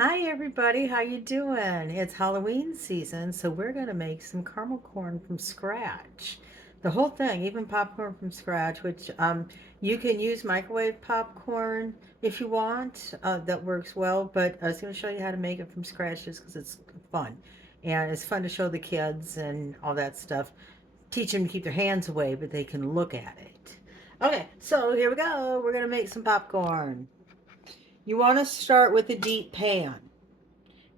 Hi everybody, how you doing? It's Halloween season, so we're going to make some caramel corn from scratch. The whole thing, even popcorn from scratch, which you can use microwave popcorn if you want. That works well, but I was going to show you how to make it from scratch just because it's fun. And it's fun to show the kids and all that stuff. Teach them to keep their hands away, but they can look at it. Okay, so here we go. We're going to make some popcorn. You want to start with a deep pan.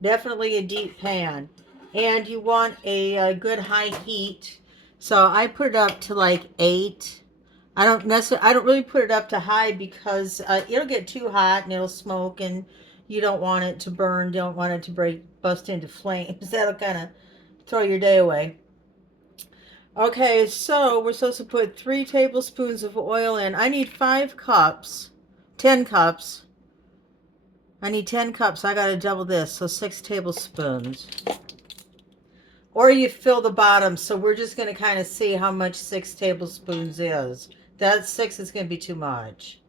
Definitely a deep pan. And you want a good high heat. So I put it up to like 8. I don't really put it up to high because it'll get too hot and it'll smoke and you don't want it to burn, don't want it to bust into flames. That'll kind of throw your day away. Okay, so we're supposed to put 3 tablespoons of oil in. I need 5 cups, 10 cups. I need 10 cups. I got to double this, so 6 tablespoons. Or you fill the bottom, so we're just going to kind of see how much 6 tablespoons is. That 6 is going to be too much.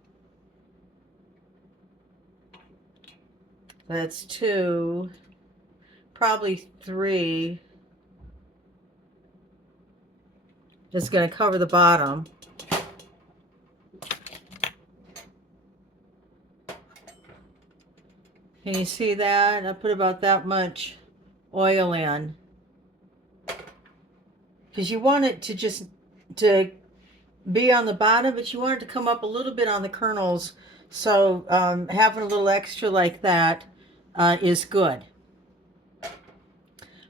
That's 2, probably 3. Just going to cover the bottom. Can you see that? I put about that much oil in. Because you want it to be on the bottom, but you want it to come up a little bit on the kernels. So having a little extra like that is good.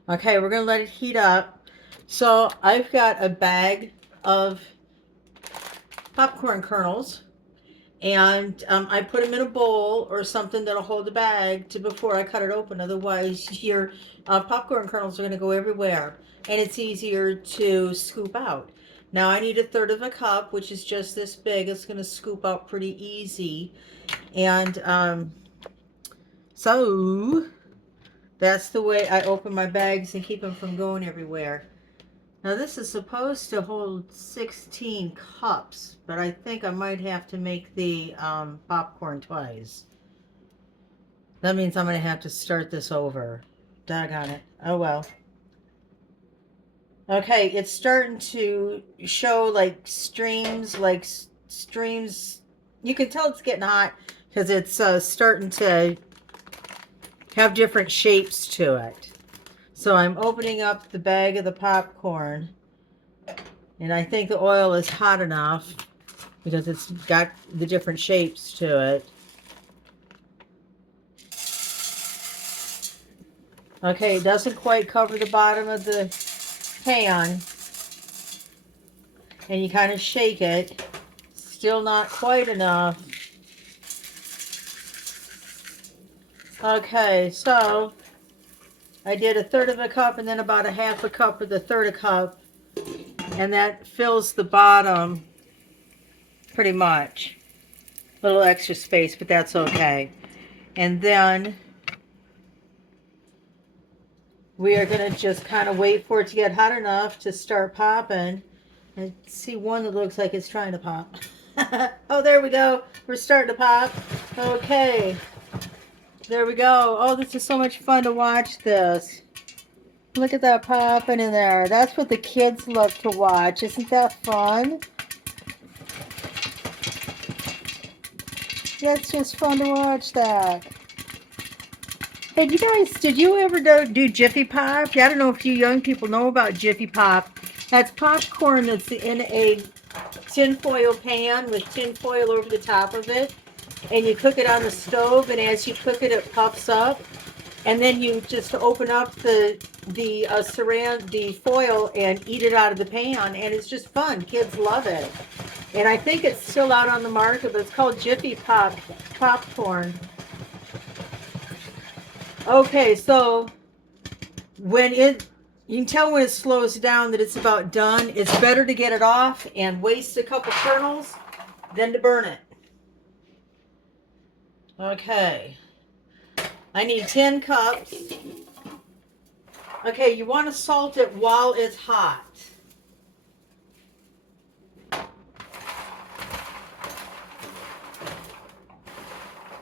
Okay, we're going to let it heat up. So I've got a bag of popcorn kernels, and I put them in a bowl or something that'll hold the bag before I cut it open. Otherwise, your popcorn kernels are going to go everywhere, and it's easier to scoop out. Now I need 1/3 of a cup, which is just this big. It's going to scoop out pretty easy. And so that's the way I open my bags and keep them from going everywhere. Now this is supposed to hold 16 cups, but I think I might have to make the popcorn twice. That means I'm going to have to start this over. Doggone it. Oh well. Okay, it's starting to show like streams. You can tell it's getting hot because it's starting to have different shapes to it. So I'm opening up the bag of the popcorn, and I think the oil is hot enough because it's got the different shapes to it. Okay, it doesn't quite cover the bottom of the pan, and you kind of shake it. Still not quite enough. Okay, so I did 1/3 of a cup and then about 1/2 a cup with 1/3 a cup, and that fills the bottom pretty much. A little extra space, but that's okay. And then we are going to just kind of wait for it to get hot enough to start popping. I see one that looks like it's trying to pop. Oh, there we go. We're starting to pop. Okay. There we go. Oh, this is so much fun to watch this. Look at that popping in there. That's what the kids love to watch. Isn't that fun? That's just fun to watch that. Hey, you guys, did you ever do Jiffy Pop? Yeah, I don't know if you young people know about Jiffy Pop. That's popcorn that's in a tinfoil pan with tinfoil over the top of it. And you cook it on the stove, and as you cook it, it puffs up. And then you just open up the saran, the foil, and eat it out of the pan. And it's just fun. Kids love it. And I think it's still out on the market, but it's called Jiffy Pop popcorn. Okay, so when you can tell when it slows down that it's about done. It's better to get it off and waste a couple kernels than to burn it. Okay, I need 10 cups. Okay, you want to salt it while it's hot.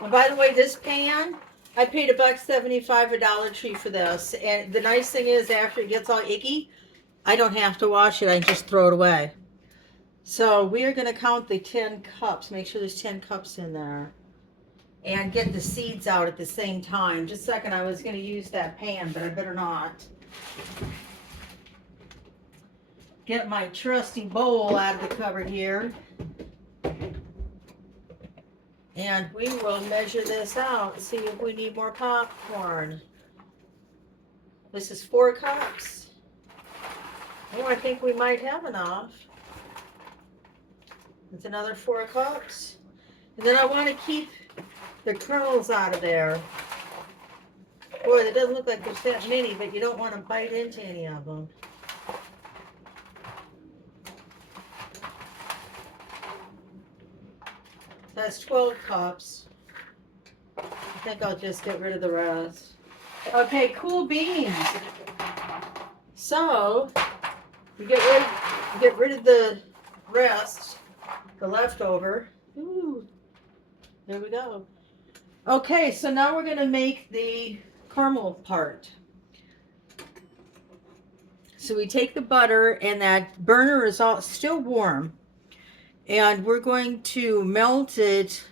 And by the way, this pan I paid $1.75 at Dollar Tree for this, and the nice thing is, after it gets all icky, I don't have to wash it. I just throw it away. So we are going to count the 10 cups. Make sure there's 10 cups in there, and get the seeds out at the same time. Just a second, I was going to use that pan, but I better not. Get my trusty bowl out of the cupboard here. And we will measure this out and see if we need more popcorn. This is 4 cups. Oh, I think we might have enough. It's another 4 cups. And then I want to keep the kernels out of there. Boy, it doesn't look like there's that many, but you don't want to bite into any of them. That's 12 cups. I think I'll just get rid of the rest. Okay, cool beans. So, you get rid of the rest, the leftover. Ooh, there we go. Okay, so now we're going to make the caramel part. So we take the butter, and that burner is all still warm, and we're going to melt it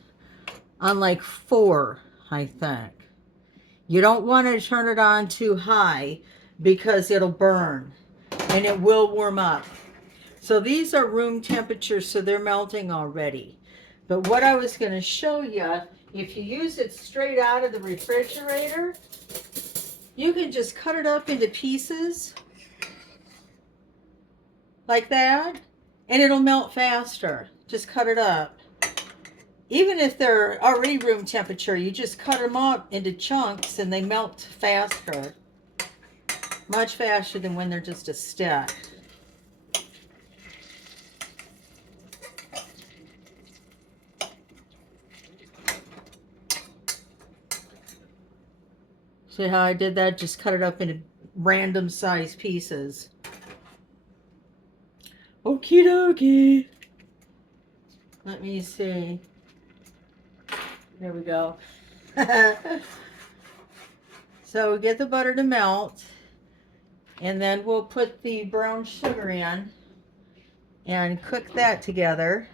on like 4, I think. You don't want to turn it on too high because it'll burn and it will warm up. So these are room temperature, so they're melting already. But what I was going to show you, if you use it straight out of the refrigerator, you can just cut it up into pieces like that, and it'll melt faster. Just cut it up. Even if they're already room temperature, you just cut them up into chunks and they melt faster. Much faster than when they're just a stick. See how I did that? Just cut it up into random size pieces. Okie dokie. Let me see. There we go. So we get the butter to melt, and then we'll put the brown sugar in and cook that together.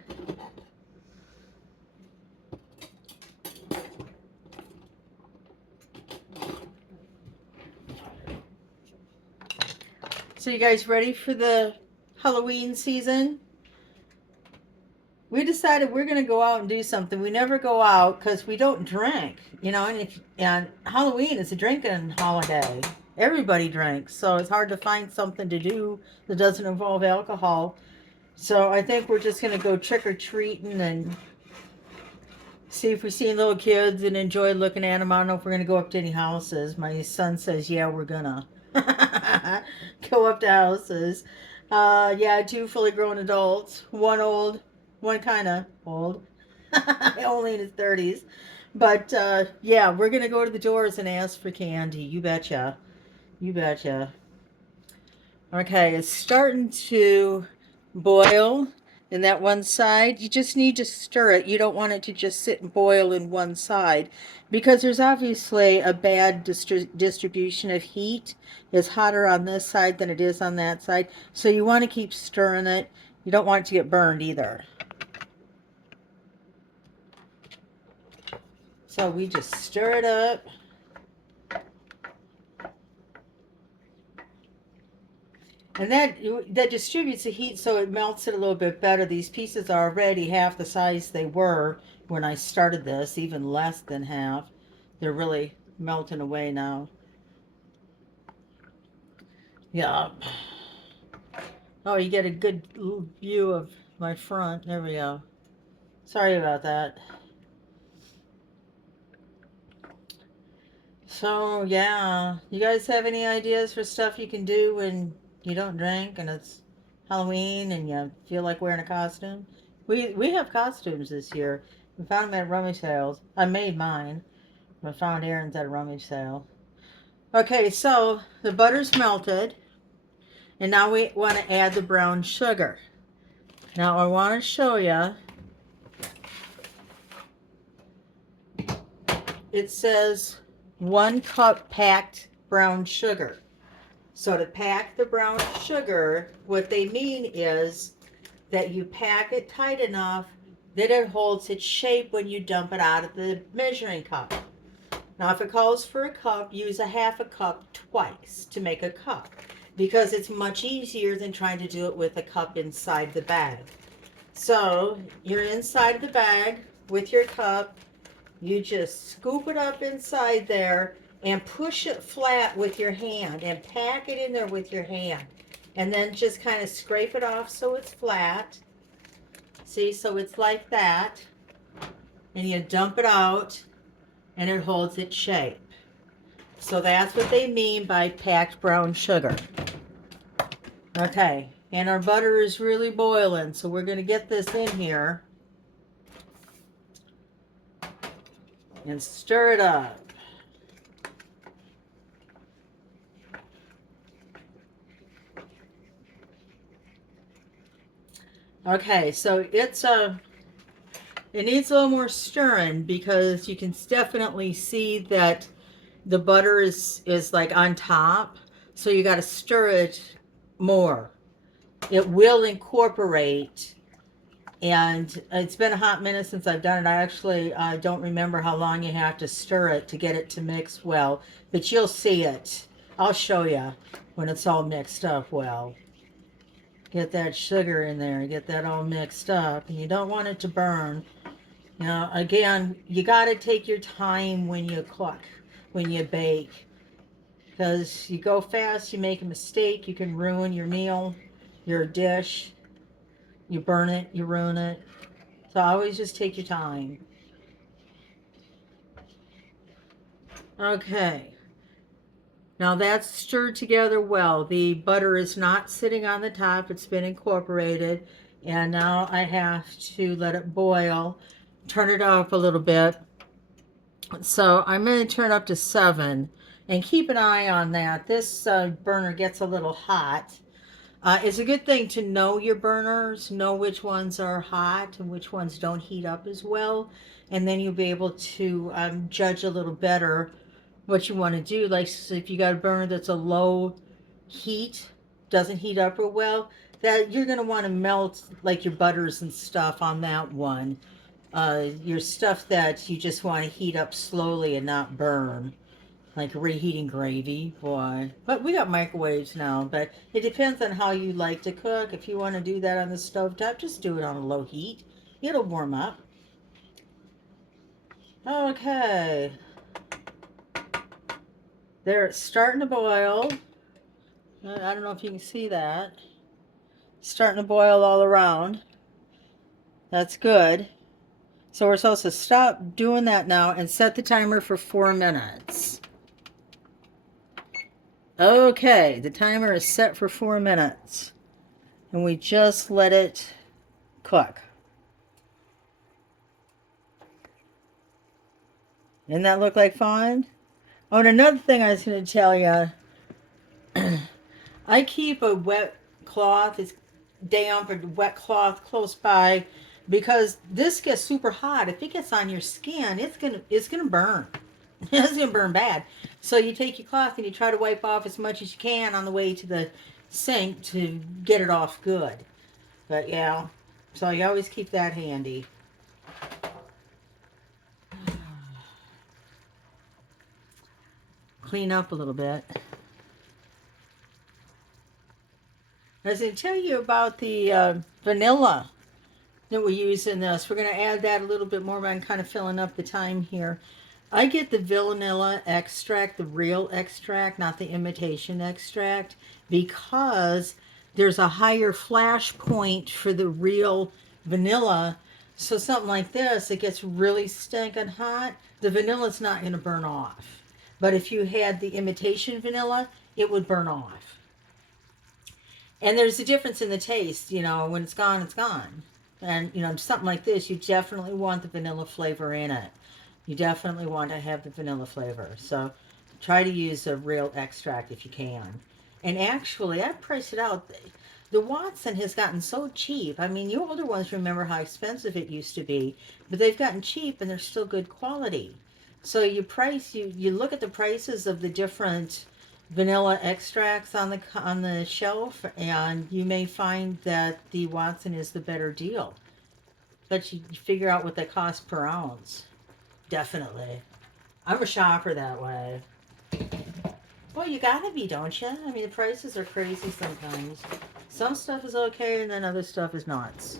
So you guys ready for the Halloween season? We decided we're going to go out and do something. We never go out because we don't drink, you know, and Halloween is a drinking holiday. Everybody drinks, so it's hard to find something to do that doesn't involve alcohol. So I think we're just going to go trick-or-treating and see if we see little kids and enjoy looking at them. I don't know if we're going to go up to any houses. My son says, yeah, we're going to go up to houses. Yeah, 2 fully grown adults, 1 old, 1 kind of old, only in his 30s. But yeah, we're going to go to the doors and ask for candy. You betcha. You betcha. Okay, it's starting to boil in that one side. You just need to stir it. You don't want it to just sit and boil in one side because there's obviously a bad distribution of heat. It's hotter on this side than it is on that side. So you want to keep stirring it. You don't want it to get burned either. So we just stir it up. And that distributes the heat so it melts it a little bit better. These pieces are already half the size they were when I started this, even less than half. They're really melting away now. Yeah. Oh, you get a good view of my front. There we go. Sorry about that. So, yeah. You guys have any ideas for stuff you can do when you don't drink and it's Halloween and you feel like wearing a costume? We have costumes this year. We found them at rummage sales. I made mine. I found Aaron's at a rummage sale. Okay, so the butter's melted. And now we want to add the brown sugar. Now I want to show you. It says 1 cup packed brown sugar. So to pack the brown sugar, what they mean is that you pack it tight enough that it holds its shape when you dump it out of the measuring cup. Now, if it calls for a cup, use a 1/2 cup twice to make a cup, because it's much easier than trying to do it with a cup inside the bag. So you're inside the bag with your cup. You just scoop it up inside there and push it flat with your hand and pack it in there with your hand. And then just kind of scrape it off so it's flat. See, so it's like that. And you dump it out and it holds its shape. So that's what they mean by packed brown sugar. Okay, and our butter is really boiling, so we're going to get this in here and stir it up. Okay, so it needs a little more stirring, because you can definitely see that the butter is like on top, so you got to stir it more. It will incorporate, and it's been a hot minute since I've done it. I actually don't remember how long you have to stir it to get it to mix well, but you'll see it. I'll show you when it's all mixed up well. Get that sugar in there, get that all mixed up, and you don't want it to burn. You know, again, you got to take your time when you cook, when you bake, because you go fast, you make a mistake, you can ruin your meal, your dish. You burn it, you ruin it. So always just take your time. Okay. Now that's stirred together well. The butter is not sitting on the top. It's been incorporated. And now I have to let it boil. Turn it off a little bit. So I'm going to turn up to 7. And keep an eye on that. This burner gets a little hot. It's a good thing to know your burners, know which ones are hot and which ones don't heat up as well. And then you'll be able to judge a little better what you want to do. Like, so if you got a burner that's a low heat, doesn't heat up real well, that you're going to want to melt like your butters and stuff on that one. Your stuff that you just want to heat up slowly and not burn, like reheating gravy, boy. But we got microwaves now, but it depends on how you like to cook. If you want to do that on the stovetop, just do it on a low heat. It'll warm up. Okay. They're starting to boil. I don't know if you can see that. Starting to boil all around. That's good. So we're supposed to stop doing that now and set the timer for 4 minutes. Okay, the timer is set for 4 minutes. And we just let it cook. Didn't that look like fun? Oh, and another thing I was going to tell you, I keep a wet cloth, it's damp, or wet cloth close by, because this gets super hot. If it gets on your skin, it's gonna burn. It's gonna burn bad. So you take your cloth and you try to wipe off as much as you can on the way to the sink to get it off good. But yeah, so you always keep that handy. Clean up a little bit. I was going to tell you about the vanilla that we use in this. We're going to add that a little bit more, but I'm kind of filling up the time here. I get the vanilla extract, the real extract, not the imitation extract, because there's a higher flash point for the real vanilla. So something like this, it gets really stinking hot, the vanilla's not going to burn off. But if you had the imitation vanilla, it would burn off. And there's a difference in the taste, you know, when it's gone, it's gone. And, you know, something like this, you definitely want the vanilla flavor in it. You definitely want to have the vanilla flavor. So try to use a real extract if you can. And actually, I priced it out. The Watson has gotten so cheap. I mean, you older ones remember how expensive it used to be. But they've gotten cheap and they're still good quality. So you look at the prices of the different vanilla extracts on the shelf, and you may find that the Watson is the better deal. But you figure out what they cost per ounce. Definitely. I'm a shopper that way. Well, you gotta be, don't you? I mean, the prices are crazy sometimes. Some stuff is okay, and then other stuff is nuts.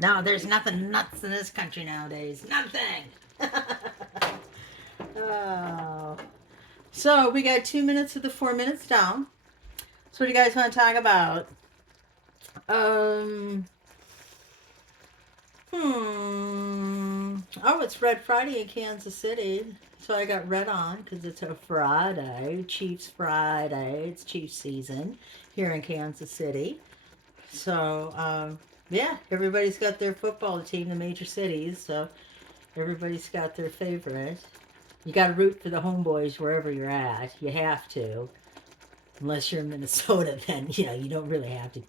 No, there's nothing nuts in this country nowadays. Nothing. Oh. So we got 2 minutes of the 4 minutes down. So what do you guys want to talk about? Um. Oh, it's Red Friday in Kansas City. So I got red on because it's a Friday, Chiefs Friday. It's Chiefs season here in Kansas City. So, yeah, everybody's got their football team, the major cities. So everybody's got their favorite. You got to root for the homeboys wherever you're at. You have to. Unless you're in Minnesota, then you don't really have to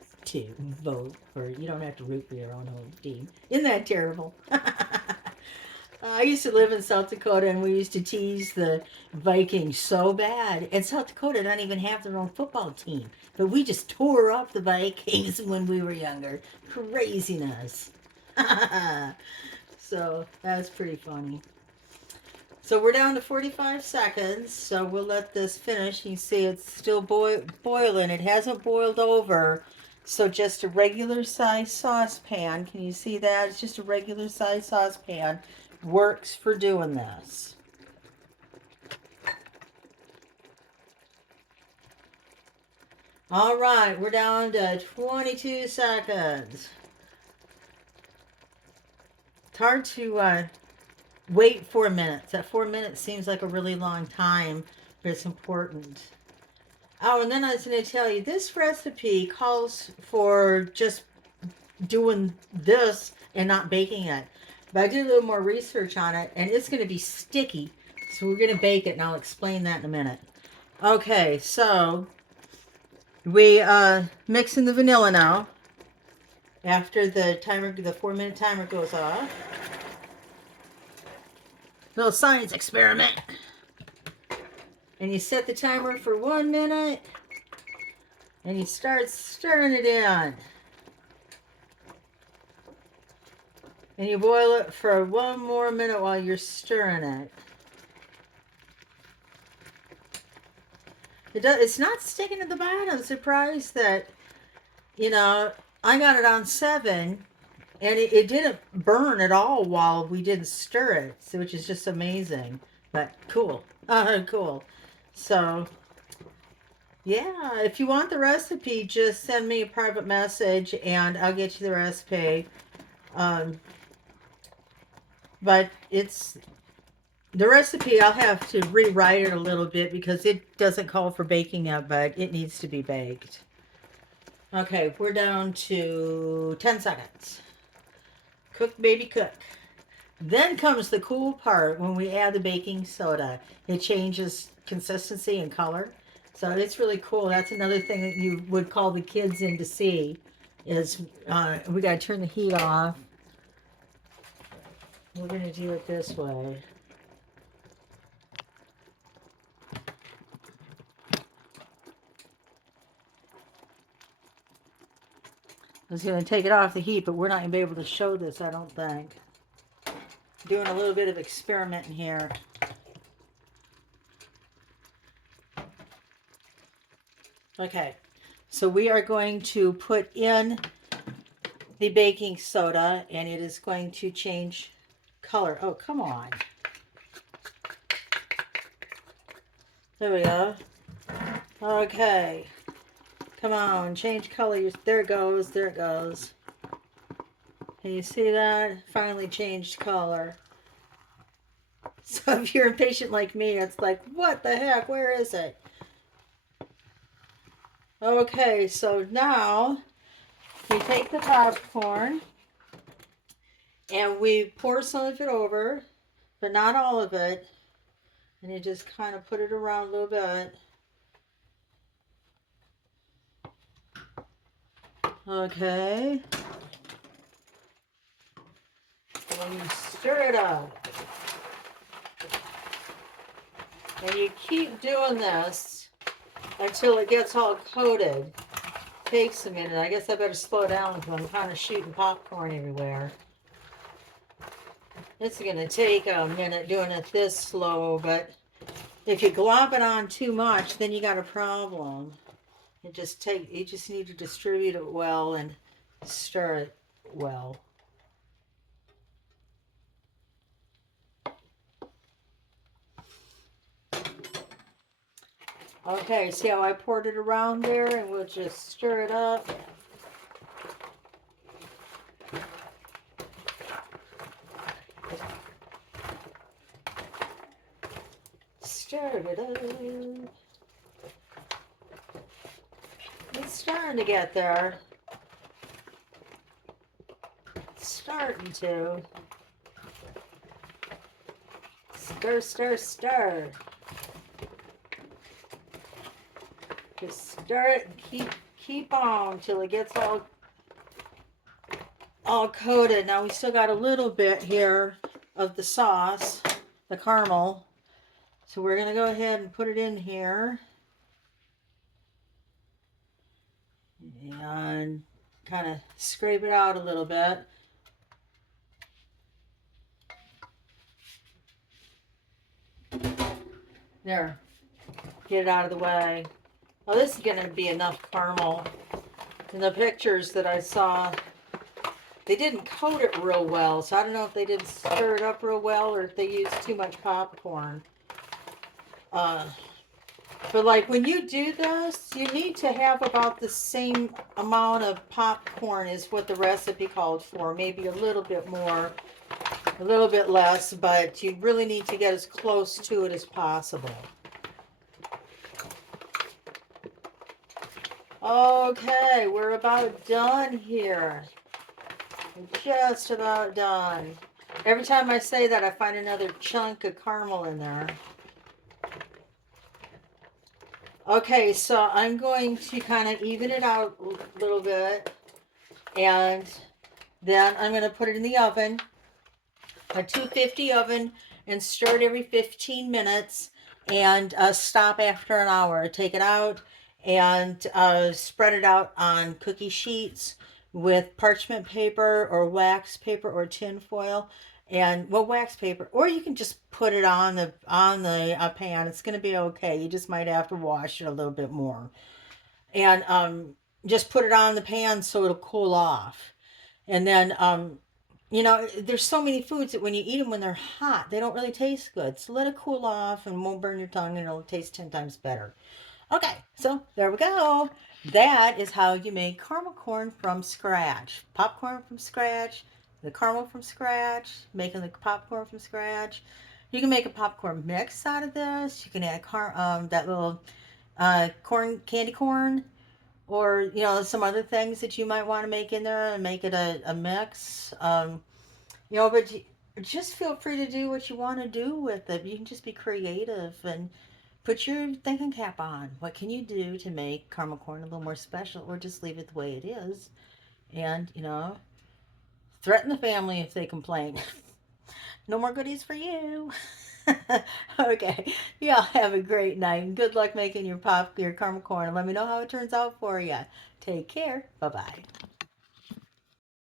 vote for. You don't have to root for your own home team. Isn't that terrible? I used to live in South Dakota, and we used to tease the Vikings so bad. And South Dakota doesn't even have their own football team, but we just tore up the Vikings when we were younger. Craziness. So that's pretty funny. So we're down to 45 seconds, so we'll let this finish. You see it's still boiling. It hasn't boiled over. So just a regular size saucepan. Can you see that? It's just a regular size saucepan. Works for doing this. All right, we're down to 22 seconds. It's hard to wait 4 minutes. That 4 minutes seems like a really long time, but it's important. Oh, and then I was going to tell you, this recipe calls for just doing this and not baking it. But I did a little more research on it, and it's going to be sticky. So we're going to bake it, and I'll explain that in a minute. Okay, so we mix in the vanilla now. After the 4-minute timer goes off. Little science experiment. And you set the timer for 1 minute. And you start stirring it in. And you boil it for 1 more minute while you're stirring it. It's not sticking to the bottom. I'm surprised that, I got it on 7, and it didn't burn at all while we didn't stir it, so, which is just amazing. But cool. Cool. So, yeah, if you want the recipe, just send me a private message, and I'll get you the recipe. But the recipe, I'll have to rewrite it a little bit because it doesn't call for baking yet, but it needs to be baked. Okay, we're down to 10 seconds. Cook, baby, cook. Then comes the cool part when we add the baking soda. It changes consistency and color. So it's really cool. That's another thing that you would call the kids in to see is we got to turn the heat off. We're going to do it this way. I was going to take it off the heat, but we're not going to be able to show this, I don't think. Doing a little bit of experimenting here. Okay, so we are going to put in the baking soda, and it is going to change color. Oh, come on. There we go. Okay. Come on, change color. There it goes. There it goes. Can you see that? Finally changed color. So if you're impatient like me, it's like, what the heck? Where is it? Okay, so now we take the popcorn and we pour some of it over, but not all of it. And you just kind of put it around a little bit. Okay. And you stir it up. And you keep doing this until it gets all coated. Takes a minute. I guess I better slow down because I'm kind of shooting popcorn everywhere. It's going to take a minute doing it this slow, but if you glop it on too much, then you got a problem. You just need to distribute it well and stir it well. Okay, see how I poured it around there, and we'll just stir it up. Stir it up. It's starting to get there. It's starting to. Stir, stir, stir. Just stir it and keep on till it gets all coated. Now we still got a little bit here of the sauce, the caramel. So we're going to go ahead and put it in here. And kind of scrape it out a little bit. There. Get it out of the way. Oh, this is going to be enough caramel. In the pictures that I saw, they didn't coat it real well. So I don't know if they didn't stir it up real well or if they used too much popcorn. But like when you do this, you need to have about the same amount of popcorn as what the recipe called for. Maybe a little bit more, a little bit less, but you really need to get as close to it as possible. Okay, we're about done here. We're just about done. Every time I say that, I find another chunk of caramel in there. Okay, so I'm going to kind of even it out a little bit, and then I'm going to put it in the oven, a 250 oven, and stir it every 15 minutes, and stop after an hour. Take it out and spread it out on cookie sheets with parchment paper or wax paper or tin foil. And well, wax paper, or you can just put it on the pan. It's going to be okay. You just might have to wash it a little bit more, and just put it on the pan so it'll cool off. And then you know, there's so many foods that when you eat them when they're hot, they don't really taste good. So let it cool off and won't burn your tongue, and it'll taste 10 times better. Okay, so there we go. That is how you make caramel corn from scratch. Popcorn from scratch, the caramel from scratch, making the popcorn from scratch. You can make a popcorn mix out of this. You can add that little candy corn, or you know, some other things that you might want to make in there and make it a mix. You know, but just feel free to do what you want to do with it. You can just be creative and put your thinking cap on. What can you do to make caramel corn a little more special, or just leave it the way it is? And, you know, threaten the family if they complain. No more goodies for you. Okay. Y'all have a great night. And good luck making your caramel corn. And let me know how it turns out for you. Take care. Bye-bye.